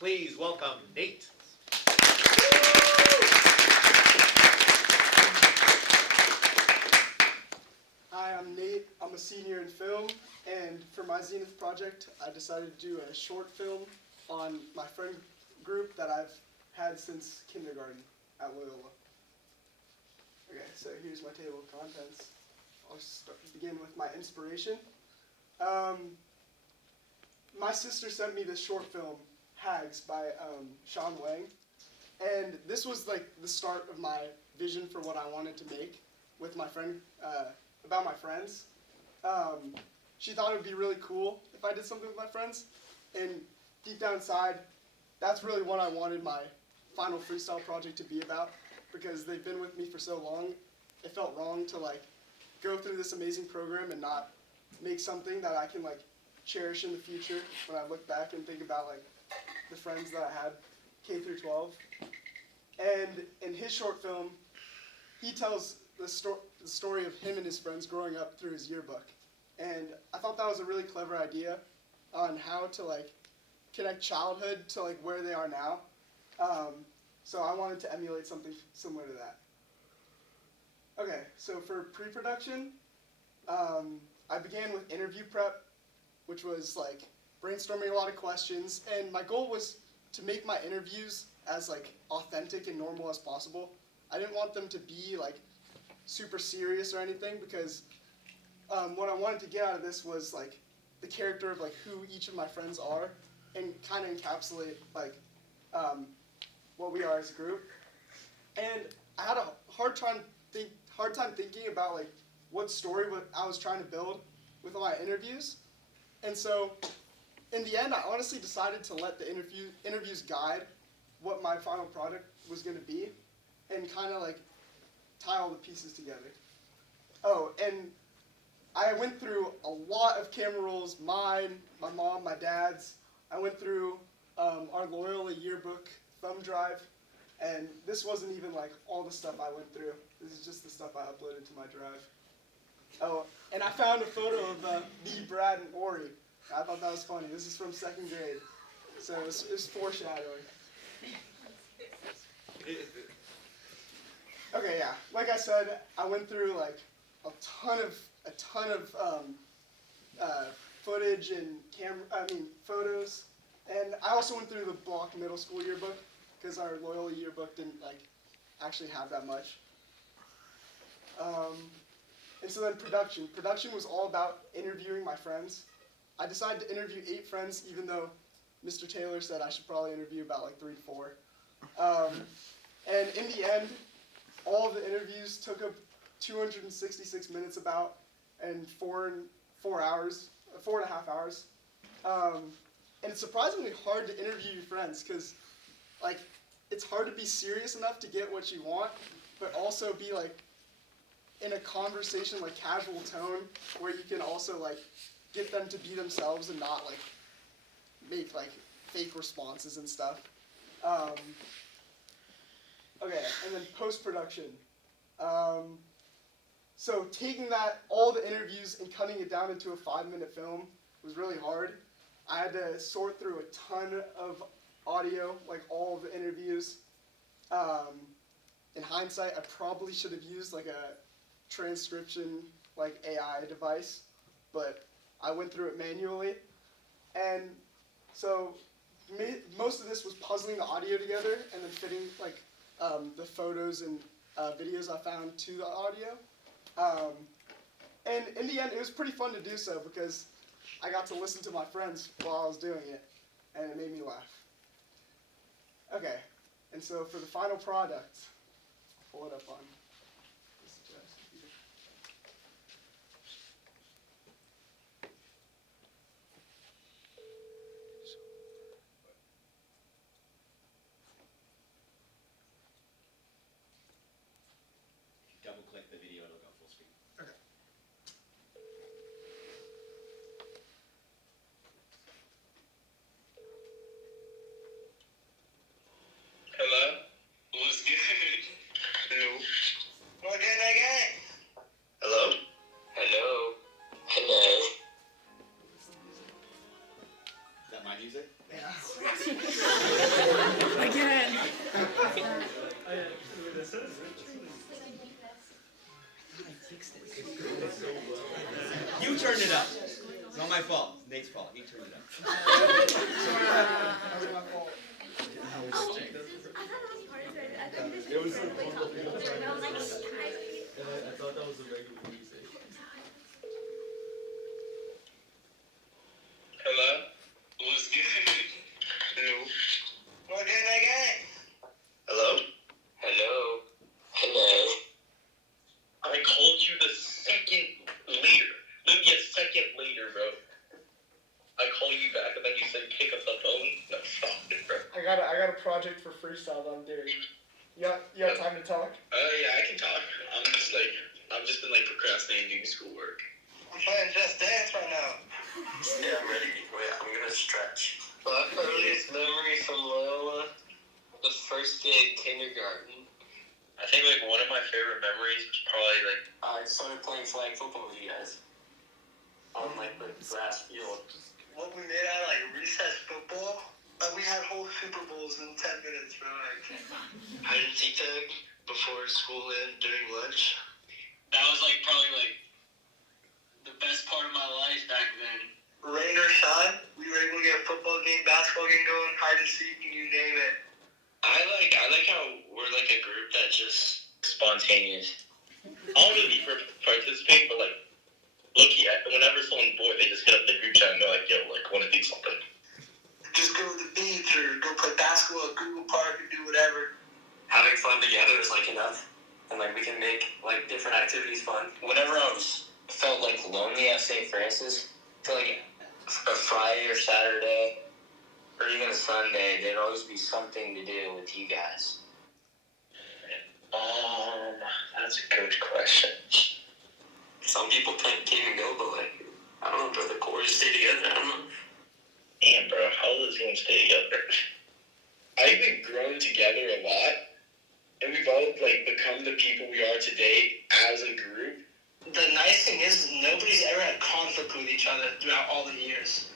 Please welcome Nate. Hi, I'm Nate. I'm a senior in film, and for my Zenith project, I decided to do a short film on my friend group that I've had since kindergarten at Loyola. Okay, so here's my table of contents. I'll begin with my inspiration. My sister sent me this short film, Hags, by Sean Wang, and this was like the start of my vision for what I wanted to make with my friend, about my friends. She thought it would be really cool if I did something with my friends, and deep down inside, that's really what I wanted my final freestyle project to be about, because they've been with me for so long. It felt wrong to like go through this amazing program and not make something that I can like cherish in the future when I look back and think about like the friends that I had K through 12. And in his short film, he tells the story of him and his friends growing up through his yearbook. And I thought that was a really clever idea on how to like connect childhood to like where they are now. So I wanted to emulate something similar to that. Okay, so for pre-production, I began with interview prep, which was like brainstorming a lot of questions, and my goal was to make my interviews as like authentic and normal as possible. I didn't want them to be like super serious or anything, because what I wanted to get out of this was like the character of like who each of my friends are, and kind of encapsulate like what we are as a group. And I had a hard time thinking about like what story I was trying to build with my interviews. And so in the end, I honestly decided to let the interviews guide what my final product was going to be, and kind of like tie all the pieces together. Oh, and I went through a lot of camera rolls, mine, my mom, my dad's. I went through our Loyola yearbook thumb drive, and this wasn't even like all the stuff I went through. This is just the stuff I uploaded to my drive. Oh, and I found a photo of me, Brad, and Ori. I thought that was funny. This is from 2nd grade, so it's foreshadowing. Okay, yeah. Like I said, I went through like a ton of footage and photos, and I also went through the Block Middle School yearbook, because our Loyola yearbook didn't like actually have that much. And so then production. Production was all about interviewing my friends. I decided to interview 8 friends, even though Mr. Taylor said I should probably interview about like 3 to 4. And in the end, all of the interviews took up 266 minutes about, and 4.5 hours. And it's surprisingly hard to interview your friends, because like it's hard to be serious enough to get what you want, but also be like in a conversation, like casual tone, where you can also like get them to be themselves and not like make like fake responses and stuff. Okay, and then post-production. So taking all the interviews and cutting it down into a 5-minute film was really hard. I had to sort through a ton of audio, like all of the interviews. In hindsight, I probably should have used like a transcription like AI device, but I went through it manually. And so most of this was puzzling the audio together and then fitting like the photos and videos I found to the audio. And in the end, it was pretty fun to do so, because I got to listen to my friends while I was doing it, and it made me laugh. Okay, and so for the final product, pull it up on this computer. Double click the video, it'll go full screen. Okay. Hello? What's good? Hello. Again. You turned it up. It's not my fault. It's Nate's fault. He turned it up. That was my fault. It was like I thought that was the regular music. Hello? What's good? Hello? What did I get? Hello? Hello? Hello? I called you the second later. Maybe a second later, bro. I call you back and then you said pick up the phone. No, stop it, bro. I got a project for freestyle that I'm doing. You got time to talk? Yeah, I can talk. I've just been procrastinating doing schoolwork. I'm playing Just Dance right now. Yeah, I'm ready. Wait, I'm gonna stretch. My earliest memory from Loyola, the first day in kindergarten. I think one of my favorite memories was probably I started playing flag football with you guys on the grass field. What we made out of recess football, we had whole Super Bowls in 10 minutes, bro. Hide and seek tag before school and during lunch. That was probably the best part of my life back then. Rain or shine, we were able to get a football game, basketball game going, hide and seek, you name it. I like how we're a group that's just spontaneous. I don't really participate, but look, whenever someone's bored, they just hit up the group chat and go yo, want to do something. Just go to the beach or go play basketball at Google Park or do whatever. Having fun together is enough, and we can make different activities fun. Whenever I felt lonely at St. Francis, for a Friday or Saturday, or even a Sunday, there'd always be something to do with you guys. That's a good question. Some people can't even go, but I don't know, bro, the core just stay together, I don't know. Damn, bro, how does one stay together? I think we've grown together a lot, and we've all become the people we are today as a group. The nice thing is nobody's ever had conflict with each other throughout all the years.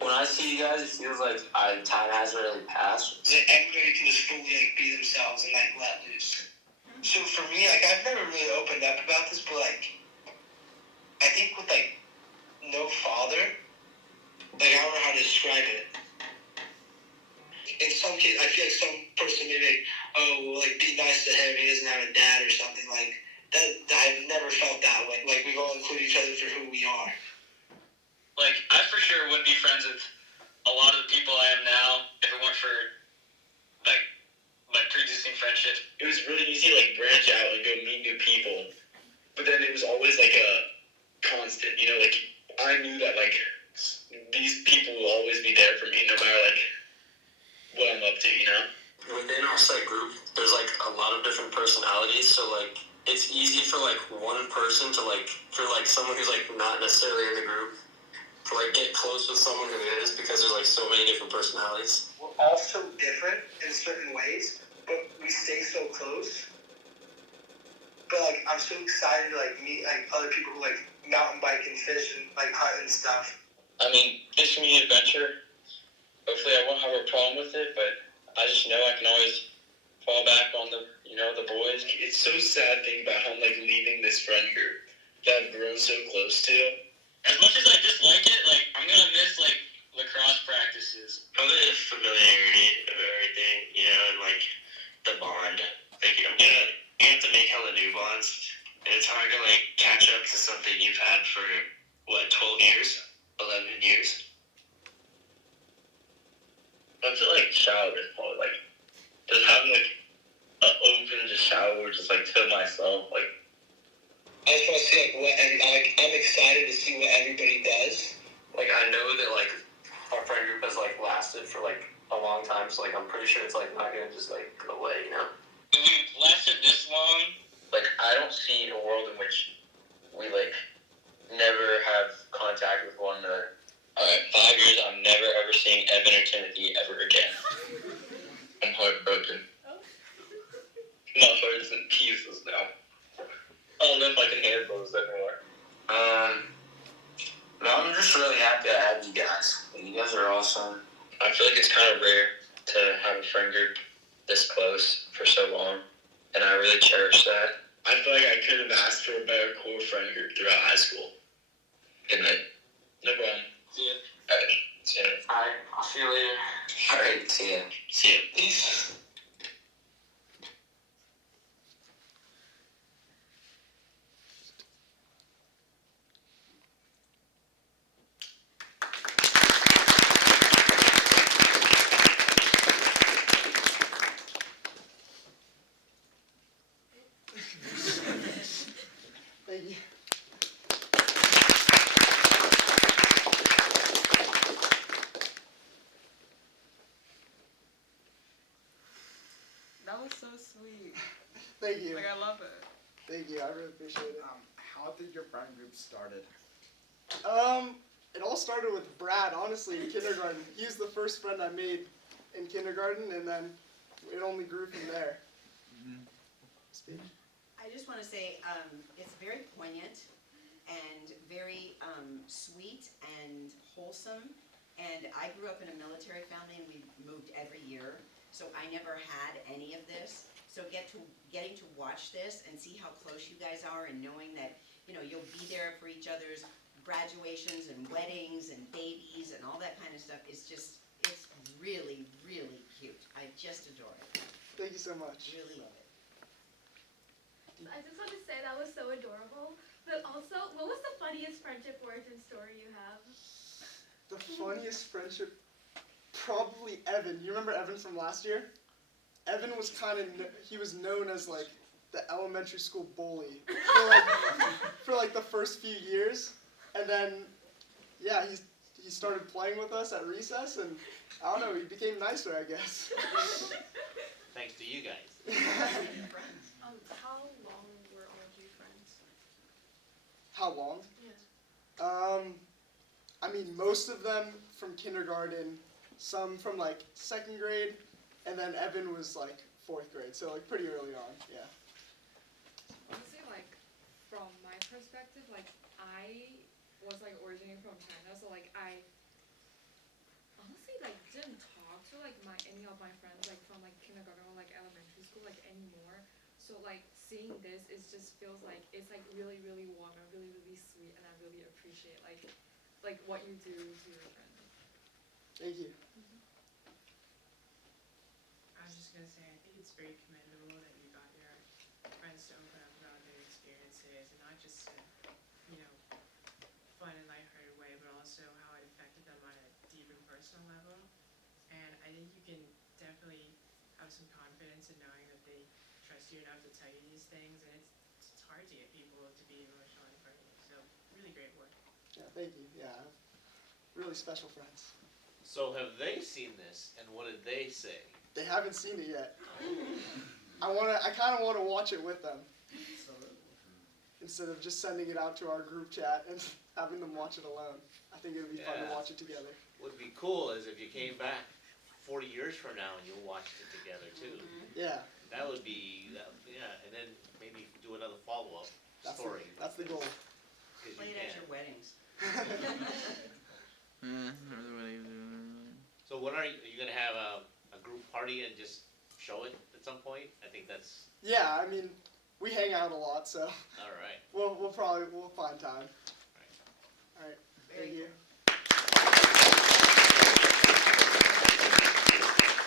When I see you guys, it feels like time hasn't really passed. Everybody can just fully be themselves and let loose. So for me, I've never really opened up about this, but I think with no father, I don't know how to describe it. In some cases, I feel some person may be nice to him, he doesn't have a dad or something that. I've never felt that way. We all include each other for who we are. I for sure wouldn't be friends with a lot of the people I am now if it weren't for my pre-existing friendships. It was really easy to branch out and go meet new people, but then it was always a constant. I knew that these people will always be there for me no matter what I'm up to. Within our set group, there's a lot of different personalities, so it's easy for one person to for someone who's not necessarily in the group to get close with someone who is, because there's so many different personalities. We're all so different in certain ways, but we stay so close. But I'm so excited to meet other people who mountain bike and fish and hunt and stuff. I mean, this can be an adventure. Hopefully I won't have a problem with it, but I just know I can always fall back on the boys. It's so sad thinking about how I'm leaving this friend group that I've grown so close to. As much as I dislike it, I'm gonna miss lacrosse practices. Probably the familiarity of everything, and the bond. You have to make hella new bonds, and it's hard to catch up to something you've had for 12 years, 11 years. I feel shower is probably just having an open shower just to myself. I just want to see I'm excited to see what everybody does. I know that our friend group has lasted for a long time, so I'm pretty sure it's not gonna just go away, If we've lasted this long, I don't see a world in which we never have contact with one another. Alright, 5 years, I'm never ever seeing Evan or Timothy ever again. I'm heartbroken. My heart's in pieces now. I don't know if I can handle this anymore. No, I'm just really happy I had you guys. You guys are awesome. I feel it's it's kind of rare to have a friend group this close for so long, and I really cherish that. I feel like I couldn't have asked for a better core friend group throughout high school. Good night. No problem. See ya. Alright, see ya. Alright, I'll see you later. Alright, see ya. See ya. Peace. Thank you. That was so sweet. Thank you. Like, I love it. Thank you. I really appreciate it. How did your friend group started? It all started with Brad, honestly, in kindergarten. He was the first friend I made in kindergarten, and then it only grew from there. Speech? I just want to say it's very poignant and very sweet and wholesome. And I grew up in a military family, and we moved every year, so I never had any of this. So getting to watch this and see how close you guys are, and knowing that you'll be there for each other's graduations and weddings and babies and all that kind of stuff is just, it's really, really cute. I just adore it. Thank you so much. Really love it. I just want to say that was so adorable. But also, what was the funniest friendship origin story you have? The funniest friendship, probably Evan. You remember Evan from last year? Evan was he was known as like the elementary school bully for like the first few years. And then, yeah, he started playing with us at recess, and I don't know, he became nicer, I guess. Thanks to you guys. How long were all of you friends? How long? Yeah. I mean, most of them from kindergarten, some from like 2nd grade, and then Evan was like 4th grade, so like pretty early on, yeah. Honestly, like, from my perspective, like, I was, like, originating from China, so, like, I honestly, like, didn't talk to, like, any of my friends, like, from, like, kindergarten or, like, elementary school, like, anymore. So, like, seeing this, it just feels like, it's, like, really, really warm and really, really sweet, and I really appreciate, like what you do to your friends. Thank you. I was just gonna say, I think it's very commendable that you got your friends to open up about their experiences, and not just in, fun and lighthearted way, but also how it affected them on a deep and personal level. And I think you can definitely have some confidence in knowing that they trust you enough to tell you these things, and it's hard to get people to be emotional in front of you. So really great work. Yeah, thank you. Yeah, I have really special friends. So have they seen this, and what did they say? They haven't seen it yet. I kind of want to watch it with them instead of just sending it out to our group chat and having them watch it alone. I think it would be fun to Yeah. watch it together. Would be cool is if you came back 40 years from now and you watched it together too. Yeah, That would be, yeah, and then maybe do another follow-up that's story. that's the goal. 'Cause Play you it at can. your weddings. So when are you gonna have a group party and just show it at some point? I think that's Yeah, I mean, we hang out a lot, so all right. we'll find time. All right. Very Thank you. cool.